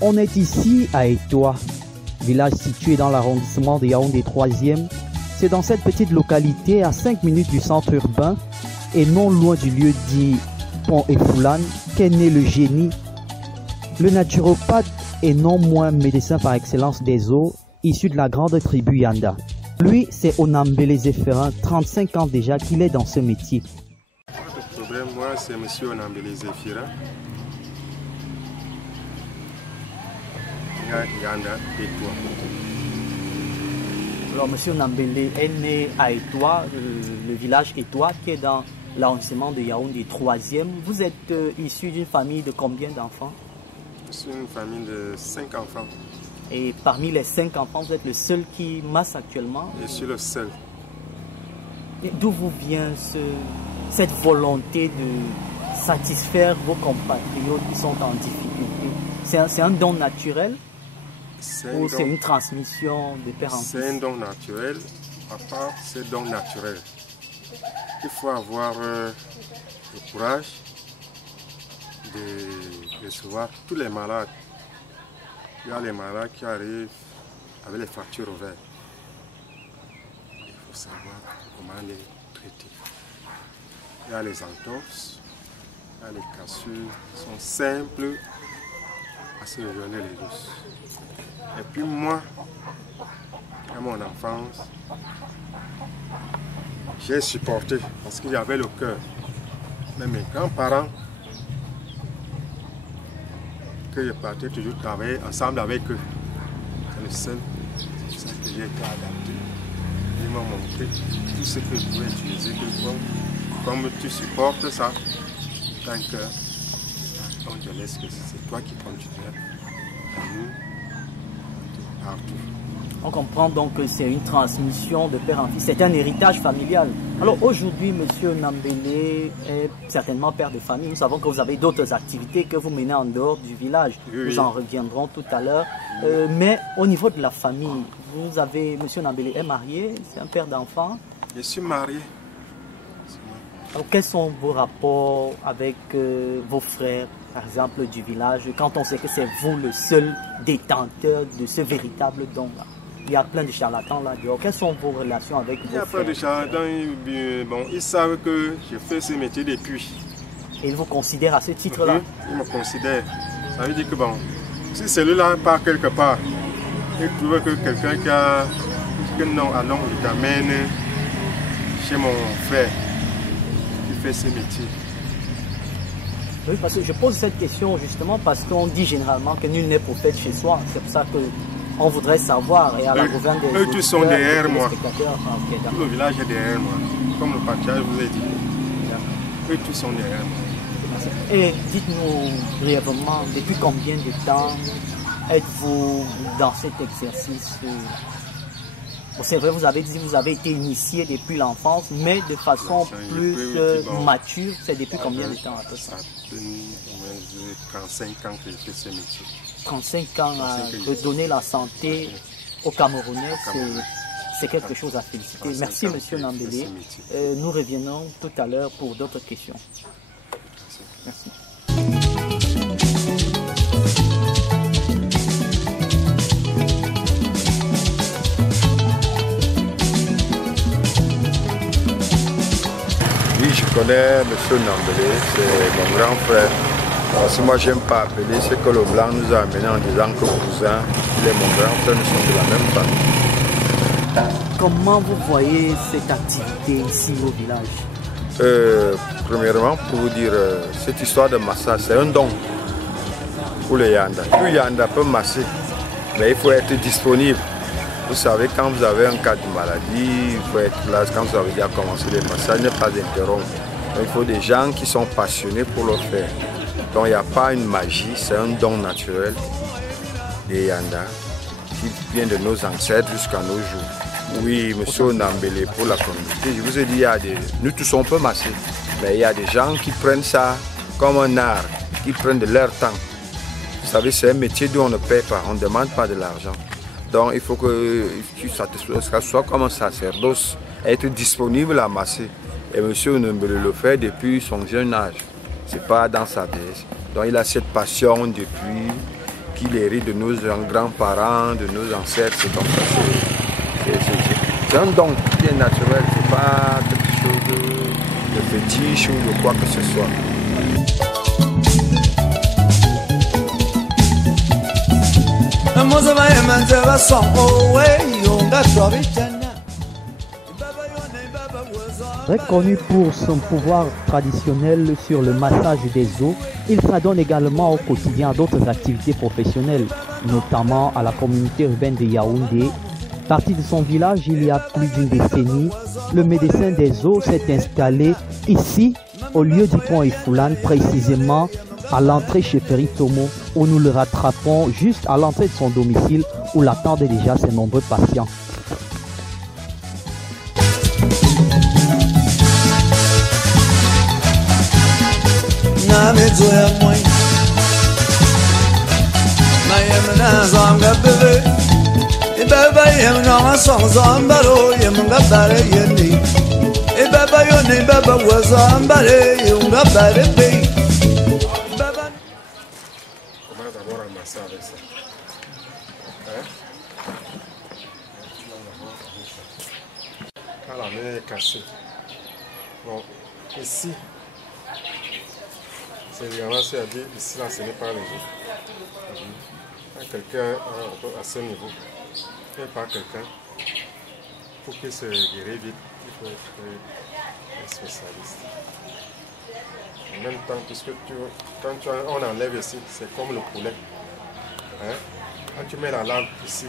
On est ici à Etoua, village situé dans l'arrondissement de Yaoundé 3e. C'est dans cette petite localité à 5 minutes du centre urbain et non loin du lieu dit Pont et Foulane qu'est né le génie. Le naturopathe et non moins médecin par excellence des eaux, issu de la grande tribu Yanda. Lui, c'est Onambele Zéphérin, 35 ans déjà qu'il est dans ce métier. Le problème, moi, c'est M. Onambele Zéphérin. Yanda, Etoua. Alors, M. Onambele est né à Etoua, le village Etoua, qui est dans l'arrondissement de Yaoundé 3e. Vous êtes issu d'une famille de combien d'enfants? Je suis une famille de 5 enfants. Et parmi les 5 enfants, vous êtes le seul qui masse actuellement? Je suis le seul. D'où vous vient cette volonté de satisfaire vos compatriotes qui sont en difficulté? C'est un don naturel ou c'est une transmission de père en fils? C'est un don naturel. À part ce don naturel, il faut avoir le courage de recevoir tous les malades. Il y a les malades qui arrivent avec les fractures ouvertes. Il faut savoir comment les traiter. Il y a les entorses, il y a les cassures qui sont simples à se rejoindre les os. Et puis moi, à mon enfance, j'ai supporté parce qu'il y avait le cœur. Mais mes grands-parents, que je partais toujours travailler ensemble avec eux. C'est le seul, c'est ça que j'ai été adapté. Ils m'ont montré tout ce que je pouvais utiliser. Comme tu supportes ça, tant que on te laisse que c'est toi qui continues à nous partout. On comprend donc que c'est une transmission de père en fils, c'est un héritage familial. Alors aujourd'hui, M. Onambele est certainement père de famille. Nous savons que vous avez d'autres activités que vous menez en dehors du village. Oui. Nous en reviendrons tout à l'heure. Mais au niveau de la famille, vous avez, M. Onambele est marié, c'est un père d'enfants. Je suis marié. Alors quels sont vos rapports avec vos frères, par exemple, du village, quand on sait que c'est vous le seul détenteur de ce véritable don-là? Il y a plein de charlatans là-dehors. Quelles sont vos relations avec vos frères? Il y a plein de charlatans. Bon, ils savent que je fais ce métier depuis. Et ils vous considèrent à ce titre-là? Ils me considèrent. Ça veut dire que bon, si celui-là part quelque part, il trouve que quelqu'un qui a que non, allons, je t'amène chez mon frère qui fait ce métier. Oui, parce que je pose cette question justement parce qu'on dit généralement que nul n'est prophète chez soi. C'est pour ça que on voudrait savoir, et à la gouverne des eux tous sont derrière moi. Okay, tout le village est derrière moi. Comme le patriarche vous a dit. Eux tous sont derrière moi. Et dites-nous brièvement, depuis combien de temps êtes-vous dans cet exercice? Bon, c'est vrai, vous avez dit que vous avez été initié depuis l'enfance, mais de façon plus mature, c'est depuis combien de temps à peu près? Ça fait 35 ans que je fais ce métier. 35 ans à redonner la santé aux Camerounais, c'est quelque chose à féliciter. Merci, M. Onambele. Nous reviendrons tout à l'heure pour d'autres questions. Merci. Oui, je connais M. Onambele, c'est mon grand frère. Parce que moi, je n'aime pas appeler ce que le blanc nous a amené en disant que cousin, il est mon grand frère, nous sommes de la même famille. Comment vous voyez cette activité ici au village? Premièrement, pour vous dire, cette histoire de massage, c'est un don pour les Yanda. Tout Yanda peut masser, mais il faut être disponible. Vous savez, quand vous avez un cas de maladie, il faut être là. Quand vous avez déjà commencé les massages, ne pas interrompre. Il faut des gens qui sont passionnés pour le faire. Donc il n'y a pas une magie, c'est un don naturel des Yanda qui vient de nos ancêtres jusqu'à nos jours. Oui, M. Onambele, pour la communauté, je vous ai dit, nous tous on peut masser, mais il y a des gens qui prennent ça comme un art, qui prennent de leur temps. Vous savez, c'est un métier d'où on ne paie pas, on ne demande pas de l'argent. Donc il faut que ça soit comme un sacerdoce, être disponible à masser. Et M. Onambele le fait depuis son jeune âge. Ce n'est pas dans sa vieillesse. Donc il a cette passion depuis qu'il hérite de nos grands-parents, de nos ancêtres. C'est comme ça. C'est un don qui est naturel, c'est pas quelque chose de fétiche ou de quoi que ce soit. Reconnu pour son pouvoir traditionnel sur le massage des os, il s'adonne également au quotidien à d'autres activités professionnelles, notamment à la communauté urbaine de Yaoundé. Parti de son village il y a plus d'une décennie, le médecin des os s'est installé ici, au lieu du pont Ifoulane, précisément à l'entrée chez Ferry Tomo, où nous le rattrapons juste à l'entrée de son domicile où l'attendaient déjà ses nombreux patients. Commence d'abord à masser avec ça. Quand la main est cassée. Bon, ici, c'est vraiment ce à dire, ici là ce n'est pas le jeu. Quand quelqu'un à ce niveau, n'est pas quelqu'un, pour qu'il se guérisse vite, il faut être un spécialiste. En même temps, puisque quand on enlève ici, c'est comme le poulet. Hein? Quand tu mets la lampe ici,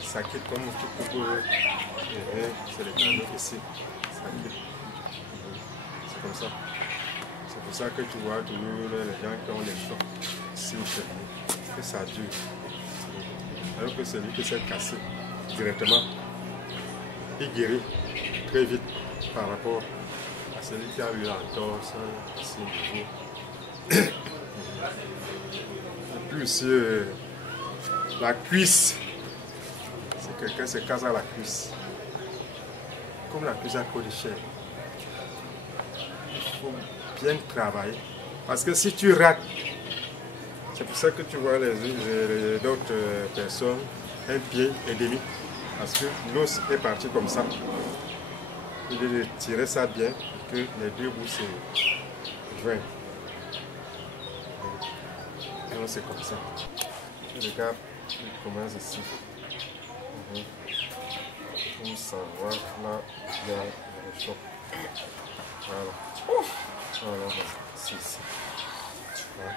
ça quitte comme tu peux. C'est le canot ici, ça quitte. C'est comme ça. C'est pour ça que tu vois toujours les gens qui ont les chocs ici chez nous, que ça dure. Alors que celui qui s'est cassé directement, il guérit très vite par rapport à celui qui a eu l'entorse ici au niveau. Et puis aussi la cuisse. Si quelqu'un se casse à la cuisse, comme la cuisse à côté de chair, il faut bien travailler. Parce que si tu rates, c'est pour ça que tu vois les d'autres personnes, un pied et demi. Parce que l'os est parti comme ça. Il est de tirer ça bien, que les deux bouts se joignent. Donc c'est comme ça. Tu regardes, il commence ici. Pour savoir, là, il y a le choc. Voilà. Voilà, ici. Voilà.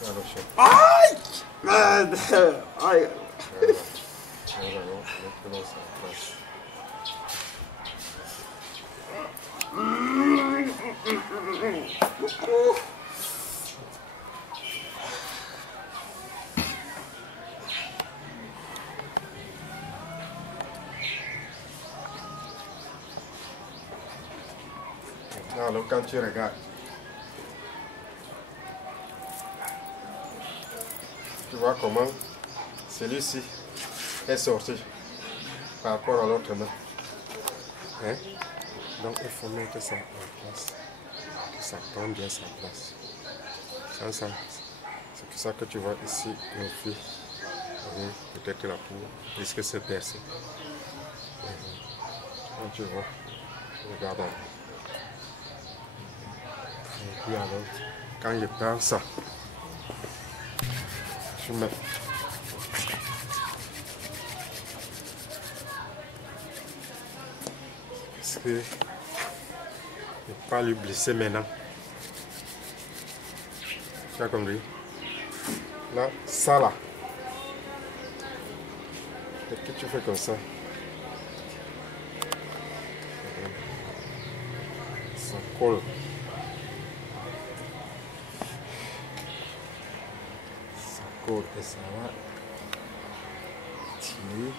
Voilà le choc. Aïe! Merde! Aïe! Voilà, on met ça en place. Alors quand tu regardes, tu vois comment celui-ci est sorti par rapport à l'autre main. Hein? Donc il faut mettre ça en place, que ça prend bien sa place. Sans ça, c'est pour ça que tu vois ici une fille, peut-être la peau risque de se percer. Quand tu vois, regarde. Et puis alors, quand je prends ça, je mets. Parce que je ne vais pas lui blesser maintenant. Tu as compris? Là, ça là. Et que tu fais comme ça. Ça colle. Ça colle et ça va tirer.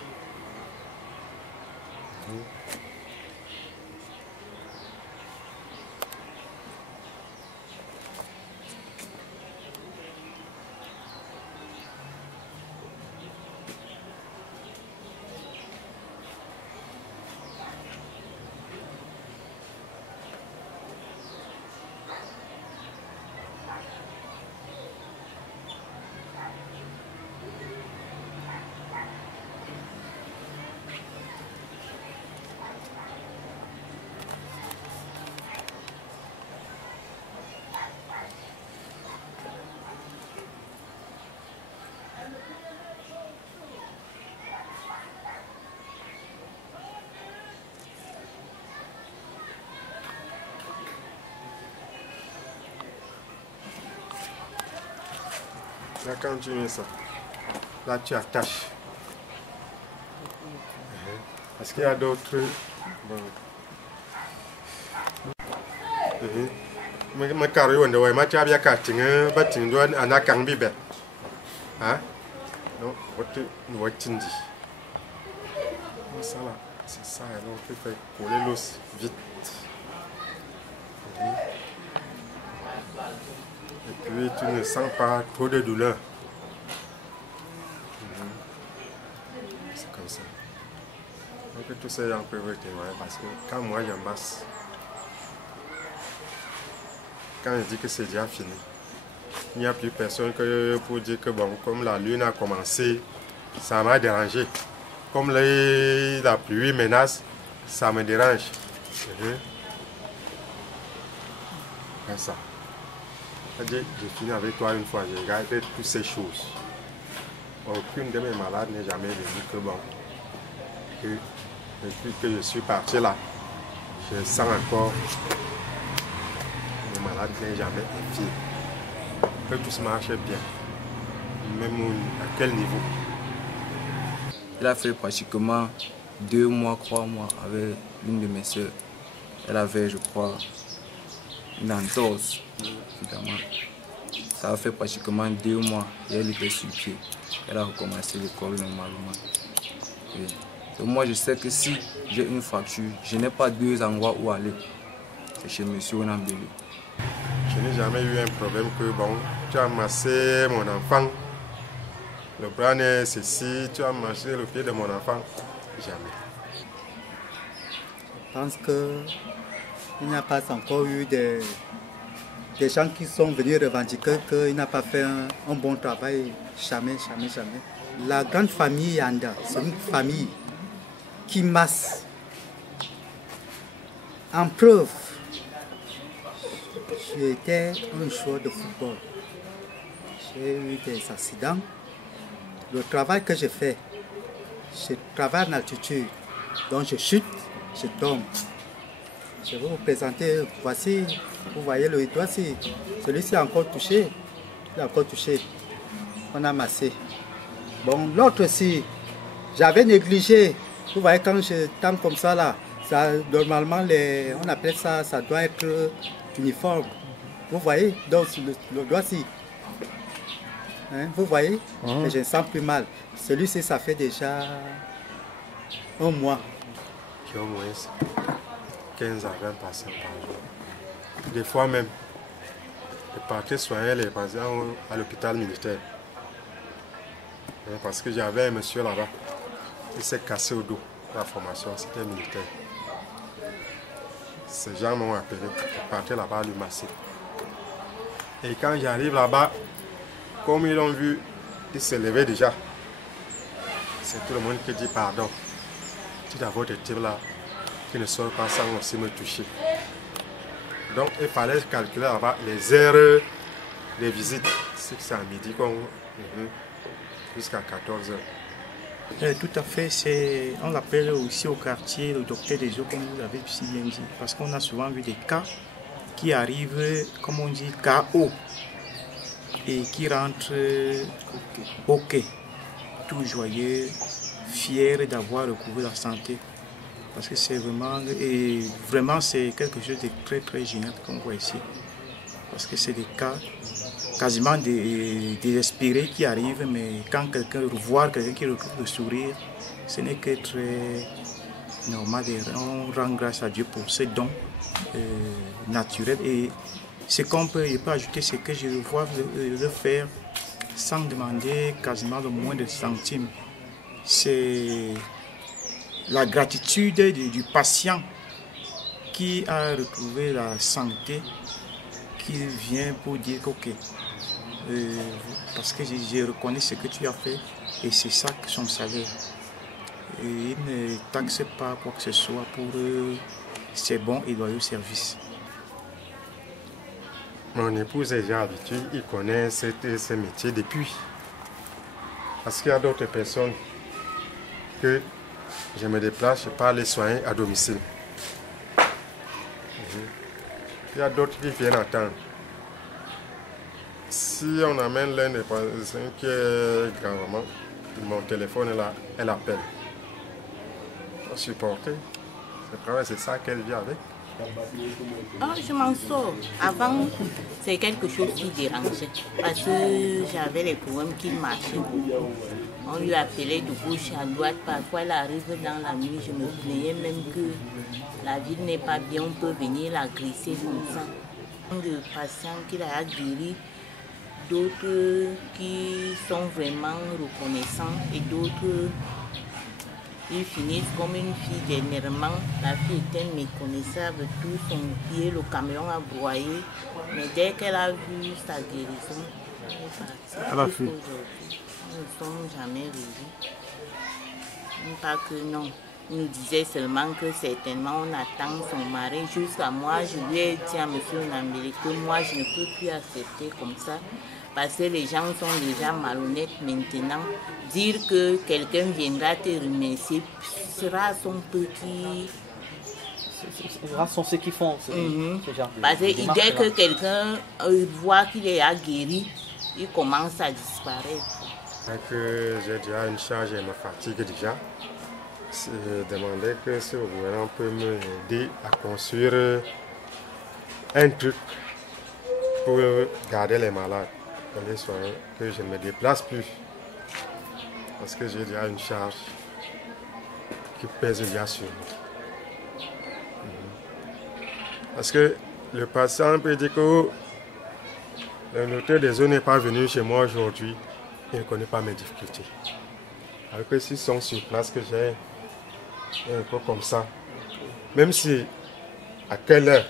Là, quand tu mets ça, là, tu attaches. Parce qu'il y a d'autres... Bon. Mais carré, on doit mettre à bien cutting, batting doigt en a can be bet. Hein? Non, what dit. Ça là, c'est ça, alors on peut faire coller l'os vite. Et puis tu ne sens pas trop de douleur. C'est comme ça. Donc tout ça est en priorité, parce que quand moi j'embasse, quand je dis que c'est déjà fini, il n'y a plus personne que pour dire que bon, comme la lune a commencé, ça m'a dérangé. Comme la pluie menace, ça me dérange. Comme ça. J'ai fini avec toi une fois, j'ai regardé toutes ces choses. Aucune de mes malades n'est jamais venue que bon. Depuis que je suis parti là, je sens encore mes malades n'est jamais infinie. Que tout se marche bien. Même à quel niveau? Elle a fait pratiquement 2 mois, 3 mois avec l'une de mes soeurs. Elle avait, je crois, une entorse, évidemment. Ça a fait pratiquement 2 mois et elle était sur pied. Elle a recommencé l'école normalement. Oui. Donc moi, je sais que si j'ai une fracture, je n'ai pas 2 endroits où aller. C'est chez M. Onambele. Je n'ai jamais eu un problème que, bon, tu as massé mon enfant. Le bras est ceci, tu as mangé le pied de mon enfant. Jamais. Je pense qu'il n'y a pas encore eu des gens qui sont venus revendiquer qu'il n'a pas fait un bon travail. Jamais, jamais, jamais. La grande famille Yanda, c'est une famille qui masse. En preuve, j'étais un joueur de football. J'ai eu des accidents. Le travail que je fais, je travaille en altitude. Donc je chute, je tombe. Je vais vous présenter, voici, vous voyez le doigt-ci. Celui-ci est encore touché. Il est encore touché. On a massé. Bon, l'autre-ci, j'avais négligé. Vous voyez, quand je tombe comme ça, là, ça, normalement, on appelle ça, ça doit être uniforme. Vous voyez, donc le doigt-ci. Hein, vous voyez, et je ne sens plus mal. Celui-ci, ça fait déjà 1 mois. J'ai au moins 15 à 20 patients par jour. Des fois même, je partais soigner les patients à l'hôpital militaire. Parce que j'avais un monsieur là-bas, il s'est cassé au dos. La formation, c'était militaire. Ces gens m'ont appelé, je partais là-bas lui masser. Et quand j'arrive là-bas, comme ils l'ont vu, ils se levaient déjà. C'est tout le monde qui dit pardon. Tu dois avoir des types là qui ne sortent pas sans aussi me toucher. Donc il fallait calculer là-bas les heures de visite. C'est à midi jusqu'à 14 h. Tout à fait, on l'appelle aussi au quartier le docteur des eaux, comme vous l'avez si bien dit. Parce qu'on a souvent vu des cas qui arrivent, comme on dit, KO. Et qui rentre OK, tout joyeux, fier d'avoir retrouvé la santé. Parce que c'est vraiment c'est quelque chose de très très génial qu'on voit ici. Parce que c'est des cas quasiment désespérés qui arrivent, mais quand voir quelqu'un qui retrouve le sourire, ce n'est que très normal. On rend grâce à Dieu pour ce don naturel. Et ce qu'on peut ajouter, c'est que je vois le faire sans demander quasiment le moins de centimes. C'est la gratitude du patient qui a retrouvé la santé, qui vient pour dire ok, parce que je reconnais ce que tu as fait et c'est ça que son salaire. Et il ne taxe pas quoi que ce soit pour ses bons et loyaux services. Mon épouse est déjà habituée, il connaît ce métier depuis. Parce qu'il y a d'autres personnes que je me déplace, je pars les soigner à domicile. Il y a d'autres qui viennent attendre. Si on amène l'un des patients qui est gravement, mon téléphone est là, elle appelle. Pour supporter. C'est ça qu'elle vit avec. Oh, je m'en sors. Avant, c'est quelque chose qui dérangeait. Parce que j'avais les problèmes qui marchaient beaucoup. On lui appelait de gauche à droite. Parfois, elle arrive dans la nuit. Je me plaignais même que la ville n'est pas bien. On peut venir la glisser comme ça. De patients qu'il a guéris, d'autres qui sont vraiment reconnaissants et d'autres ils finissent comme une fille. Dernièrement, la fille était méconnaissable, tout son pied, le camion a broyé, mais dès qu'elle a vu sa guérison, elle a fui. Nous ne sommes jamais revus. Pas que non. Il nous disait seulement que certainement on attend son mari. Jusqu'à moi, je lui ai dit à M. Nambélé que moi je ne peux plus accepter comme ça. Parce que les gens sont déjà malhonnêtes maintenant. Dire que quelqu'un viendra te remercier sera son petit... Ce sont ceux qui font ce genre de... Parce que dès que quelqu'un voit qu'il est guéri, il commence à disparaître. Que j'ai déjà une charge et me fatigue déjà. Je demandais que ce gouvernement peut m'aider à construire un truc pour garder les malades, les soignants, que je ne me déplace plus. Parce que j'ai déjà une charge qui pèse déjà sur moi. Parce que le patient peut dire que le notaire des eaux n'est pas venu chez moi aujourd'hui, il ne connaît pas mes difficultés. Alors que s'ils sont sur place, que j'ai un peu comme ça, même si à quelle heure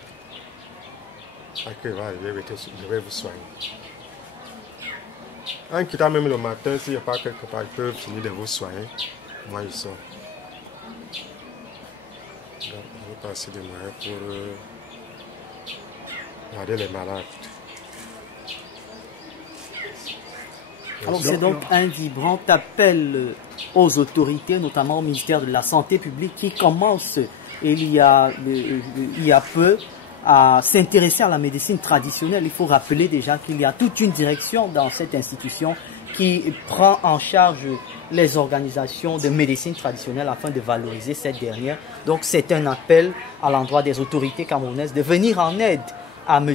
je vais vous soigner. En quittant même le matin, s'il n'y a pas quelque part, ils peuvent finir de vous soigner. Moi, ils sont. Donc, je vais passer des moyens pour garder les malades. Alors c'est donc un vibrant appel aux autorités, notamment au ministère de la Santé publique, qui commence il y a peu à s'intéresser à la médecine traditionnelle. Il faut rappeler déjà qu'il y a toute une direction dans cette institution qui prend en charge les organisations de médecine traditionnelle afin de valoriser cette dernière. Donc c'est un appel à l'endroit des autorités camerounaises de venir en aide à M.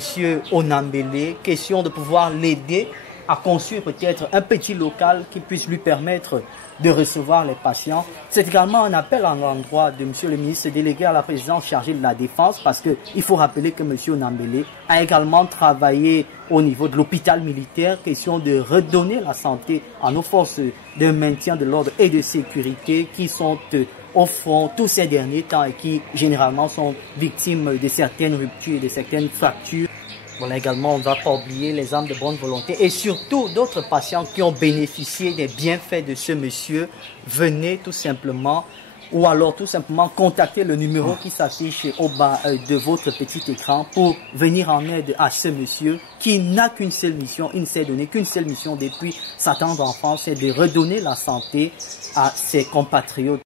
Onambélé, question de pouvoir l'aider à construire peut-être un petit local qui puisse lui permettre de recevoir les patients. C'est également un appel à l'endroit de M. le ministre délégué à la présidence chargée de la défense, parce qu'il faut rappeler que M. Onambélé a également travaillé au niveau de l'hôpital militaire, question de redonner la santé à nos forces de maintien de l'ordre et de sécurité qui sont au front tous ces derniers temps et qui généralement sont victimes de certaines ruptures et de certaines fractures. Voilà, également, on ne va pas oublier les âmes de bonne volonté et surtout d'autres patients qui ont bénéficié des bienfaits de ce monsieur. Venez tout simplement, ou alors tout simplement contacter le numéro qui s'affiche au bas de votre petit écran pour venir en aide à ce monsieur qui n'a qu'une seule mission, il ne s'est donné qu'une seule mission depuis sa tendre enfance, c'est de redonner la santé à ses compatriotes.